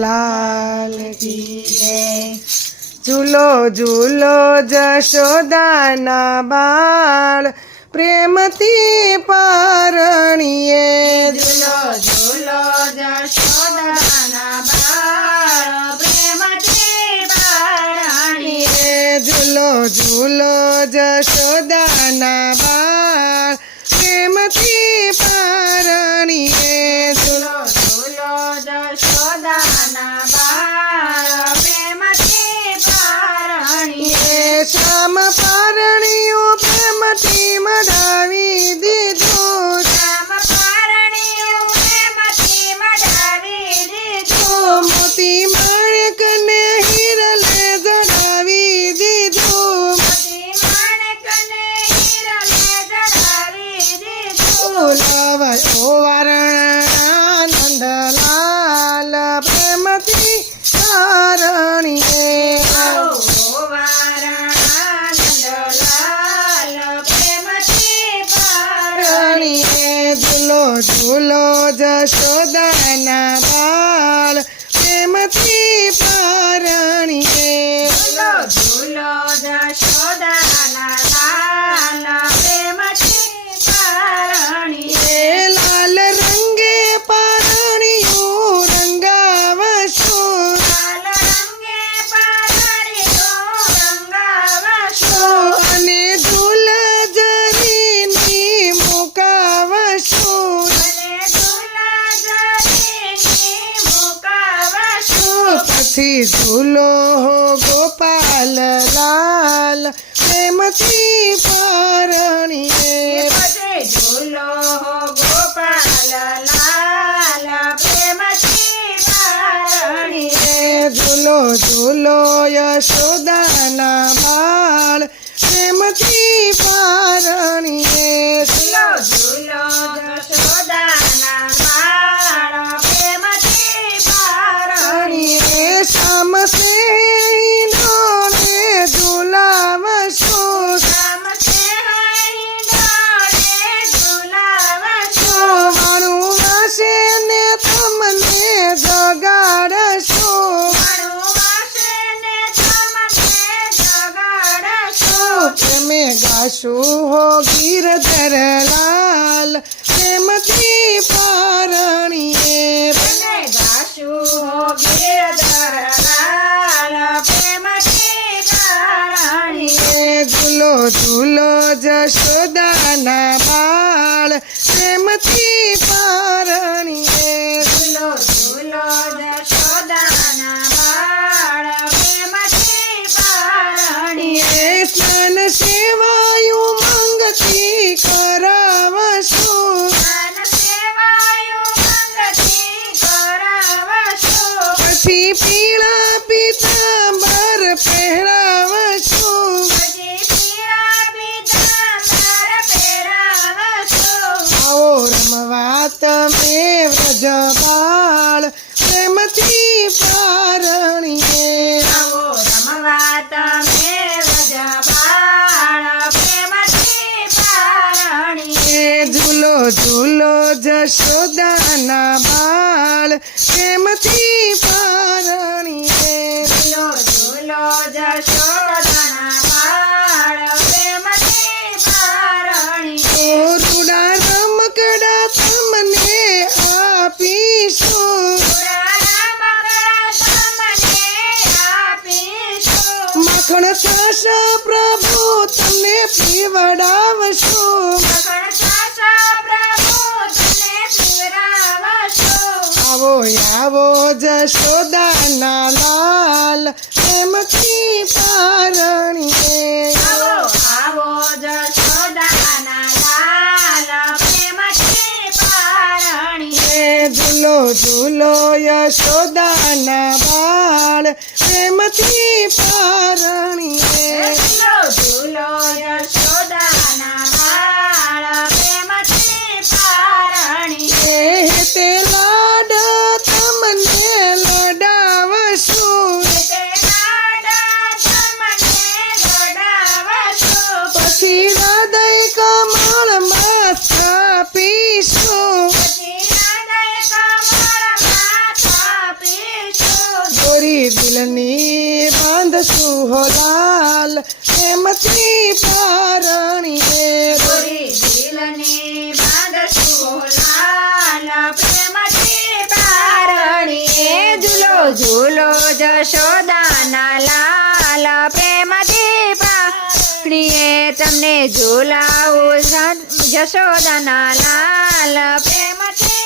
લાલ કી ઝૂલો ઝૂલો જશોદાના બાળ. પ્રેમથી પારણીએ. ઝૂલો ઝૂલો જશોદાના બાળ. પ્રેમથી પારણીએ. ઝૂલો ઝૂલો જશોદાના બાળ. પ્રેમથી પ્રેમથી જશોદાના પછી ભૂલો હો ગોપાલ લાલ પ્રેમથી પારણીએ ભૂલો હો ગોપાલ લાલ પ્રેમથી પારણીએ ઝૂલો ઝૂલો યશોદાના બાળ પ્રેમથી પારણીએ ઝૂલો ઝૂલો જશોદાના ગાશું હો ગીરધર લાલ પ્રેમથી પારણીએ. ગાશું હો ગિરધરલાલ પ્રેમથી પારણીએ એ ઝૂલો જશોદાના બાળ પ્રેમથી પારણીએ. પછી પીળા પિતાંબર પહેરાવશું. આવો રમવા તમે વ્રજબાળ પ્રેમથી પારણીએ માખણ છાશ પ્રભુ તમને પીવડાવશું આવો આવો જશોદાના લાલ પ્રેમથી ઝૂલો યશોદાના બાળ પ્રેમથી પારણીએ. ઝૂલો ઝૂલો બાંધશું હો લાલ પ્રેમથી દિલની બાંધશું લાલ પ્રેમથી પારણીએ ઝૂલો જશોદાના લાલ, પ્રેમથી પારણીએ તમને ઝૂલાવું જશોદાના લાલ, પ્રેમથી